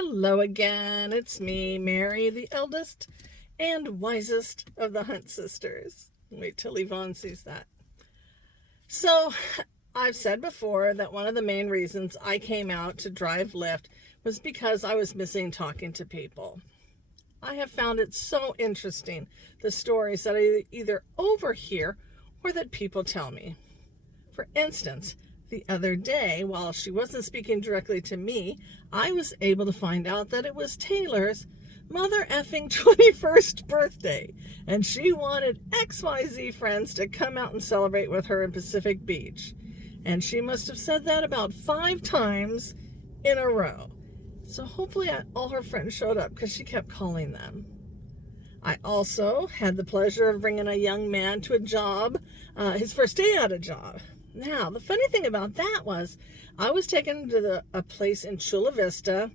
Hello again. It's me, Mary, the eldest and wisest of the Hunt sisters. Wait till Yvonne sees that. So, I've said before that one of the main reasons I came out to drive Lyft was because I was missing talking to people. I have found it so interesting, the stories that I either overhear or that people tell me. For instance, the other day, while she wasn't speaking directly to me, I was able to find out that it was Taylor's mother effing 21st birthday, and she wanted XYZ friends to come out and celebrate with her in Pacific Beach. And she must have said that about 5 times in a row. So hopefully all her friends showed up because she kept calling them. I also had the pleasure of bringing a young man to a job, his first day at a job. Now, the funny thing about that was I was taken to a place in Chula Vista.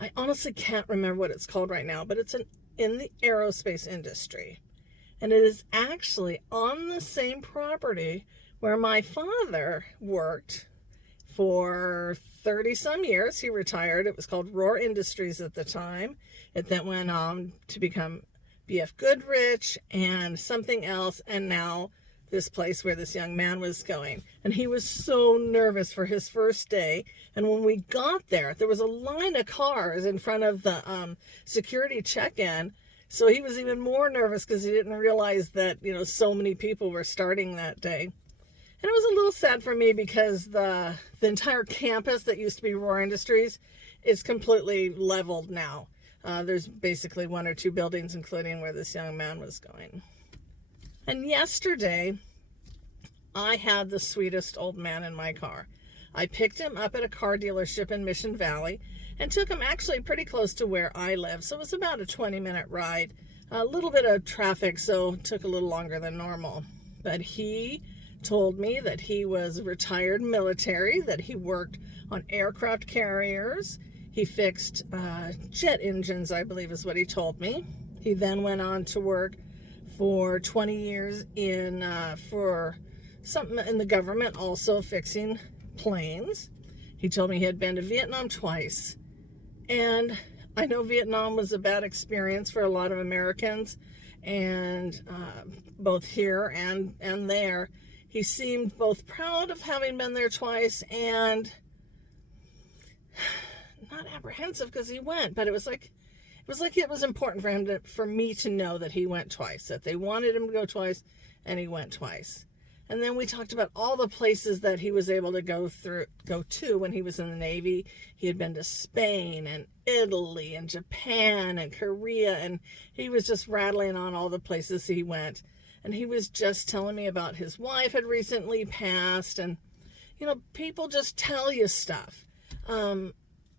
I honestly can't remember what it's called right now, but it's in the aerospace industry. And it is actually on the same property where my father worked for 30 some years. He retired. It was called Roar Industries at the time. It then went on to become BF Goodrich and something else, and now this place where this young man was going. And he was so nervous for his first day. And when we got there, there was a line of cars in front of the security check-in. So he was even more nervous because he didn't realize that, so many people were starting that day. And it was a little sad for me because the entire campus that used to be Roar Industries is completely leveled now. There's basically 1 or 2 buildings, including where this young man was going. And yesterday, I had the sweetest old man in my car. I picked him up at a car dealership in Mission Valley and took him actually pretty close to where I live. So it was about a 20-minute ride. A little bit of traffic, so it took a little longer than normal. But he told me that he was retired military, that he worked on aircraft carriers. He fixed jet engines, I believe is what he told me. He then went on to work for 20 years for something in the government, also fixing planes. He told me he had been to Vietnam twice. And I know Vietnam was a bad experience for a lot of Americans, and both here and there. He seemed both proud of having been there twice and not apprehensive because he went, but it was like it was important for me to know that he went twice, that they wanted him to go twice, and he went twice. And then we talked about all the places that he was able to go to when he was in the Navy. He had been to Spain and Italy and Japan and Korea, and he was just rattling on all the places he went. And he was just telling me about his wife had recently passed, and people just tell you stuff.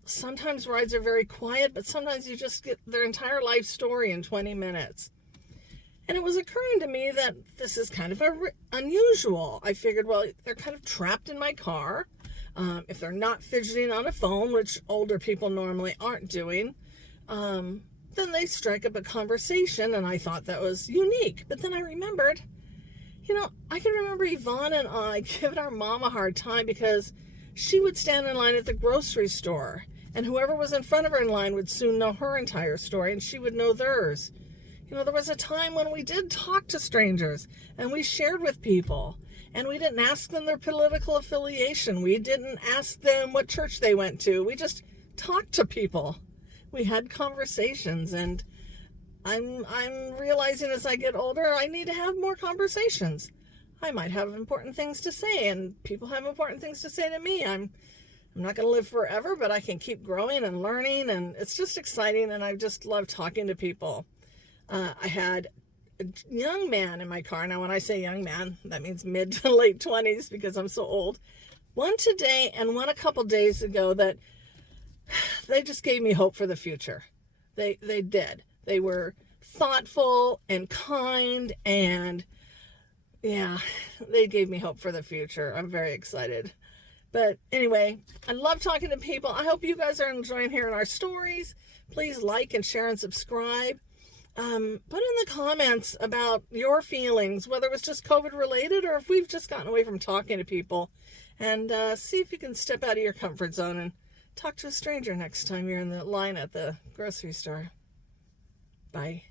Sometimes rides are very quiet, but sometimes you just get their entire life story in 20 minutes. And it was occurring to me that this is kind of unusual. I figured, well, they're kind of trapped in my car. If they're not fidgeting on a phone, which older people normally aren't doing, then they strike up a conversation, and I thought that was unique. But then I remembered, I can remember Yvonne and I giving our mom a hard time because she would stand in line at the grocery store, and whoever was in front of her in line would soon know her entire story, and she would know theirs. There was a time when we did talk to strangers, and we shared with people, and we didn't ask them their political affiliation. We didn't ask them what church they went to. We just talked to people. We had conversations, and I'm realizing as I get older, I need to have more conversations. I might have important things to say, and people have important things to say to me. I'm not going to live forever, but I can keep growing and learning, and it's just exciting, and I just love talking to people. I had a young man in my car. Now, when I say young man, that means mid to late 20s because I'm so old. One today and one a couple days ago that they just gave me hope for the future. They did. They were thoughtful and kind, and yeah, they gave me hope for the future. I'm very excited. But anyway, I love talking to people. I hope you guys are enjoying hearing our stories. Please like and share and subscribe. Put in the comments about your feelings, whether it was just COVID related or if we've just gotten away from talking to people, and see if you can step out of your comfort zone and talk to a stranger next time you're in the line at the grocery store. Bye.